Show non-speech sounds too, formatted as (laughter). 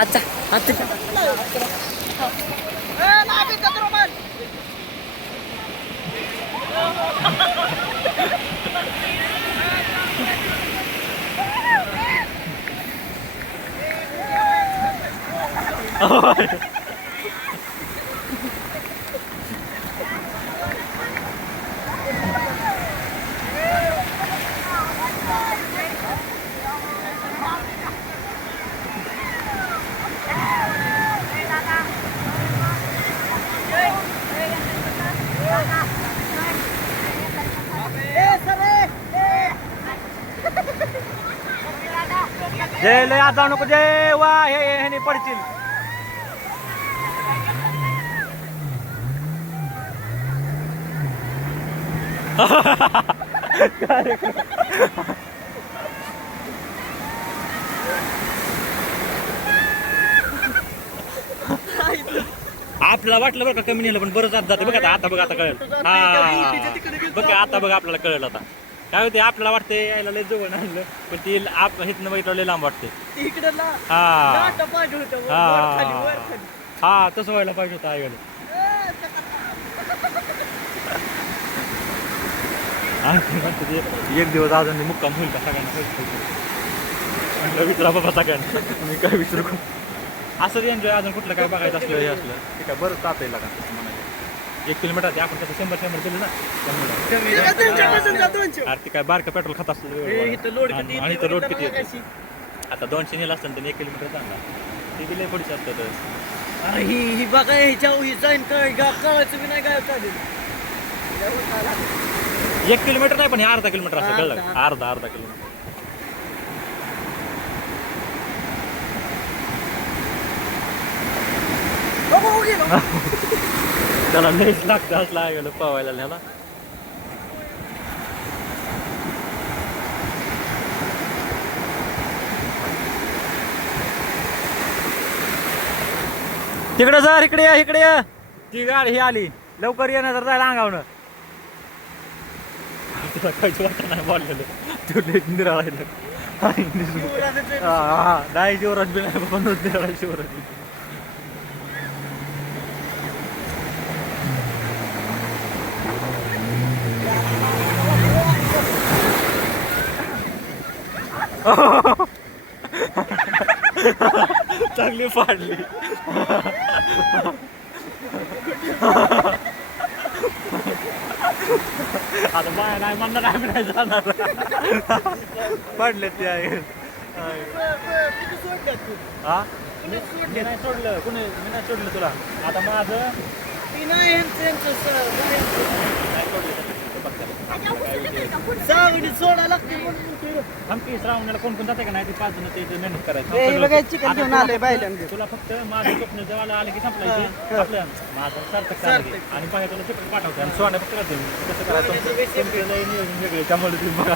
అచ్చా అత్త जय लय आत जाऊ नको जय वा हे हे ह्याने पडतील आपल्याला वाटलं बरं का कमी नेलं पण बरं जात जाते. बघा आता आता बघा आता कळेल. हा. बघा आता बघा आपल्याला कळेल आता. काय होते आपल्याला वाटते यायला लय जवळ आणलं पण ती आप हिथनं बघितलं लय लांब वाटते. हा. हा. खाली हा तसं व्हायला पाहिजे होतं ते, एक दिवस अजून मुक्काम होईल का सगळ्यांना? विचारा बाबा सगळ्यांना. मी काय विचारू? का? असं एन्जॉय अजून कुठलं काय बघायचं असलं हे असलं. ते काय बरं जाता येईल का एक किलोमीटर ते आपण कसं शंभर शंभर केलं ना. कमी झालं. दोनशेपासून जा दोनशे. अरे ते काय बारकं पेट्रोल खात हे लोड आणि- लोड किती येतं. आता दोनशे नेलं असतं तर एक किलोमीटर चांगला ते बी लय पुढचे असतं तर अरे ही ही बघा ह्याच्या ही जाईन काय गा- कळायचं बी नाही काय चालेल एक किलोमीटर नाही पण हे अर्धा किलोमीटर असं कळलं अर्धा. अर्धा किलोमीटर. हो, गेलो. (laughs) त्याला लईच लागतं असला गेलो पवायला न्याला तिकडे सर इकडे या इकडे या. ती गाडी ही आली. लवकर ये ना जर जायला अंगावनं तुला काहीच वाटत नाही बोललेलं. तू लई नाही शिवराज बी नाही बाबा निराळा शिवराज चांगली फाडली. आता बाय नाही म्हणणार आम्ही नाही जाणार. पडले ते आहे हा? मी मी नाही सोडलं. कुणी? मी नाही सोडलं तुला. आता माझं नाही आमची श्रावणाला कोण कोण जाते का नाही ते पाच जण ते मेहनत करायचं. तुला फक्त- माझं स्वप्न जेवायला आले की संपलायचे. आपलं माझं सार्थक. आणि बाहेर तुला चिकन पाठवते आणि सोडा फक्त कसं करायचं? नियोजन वेगळे त्यामुळे तुम्ही बघा.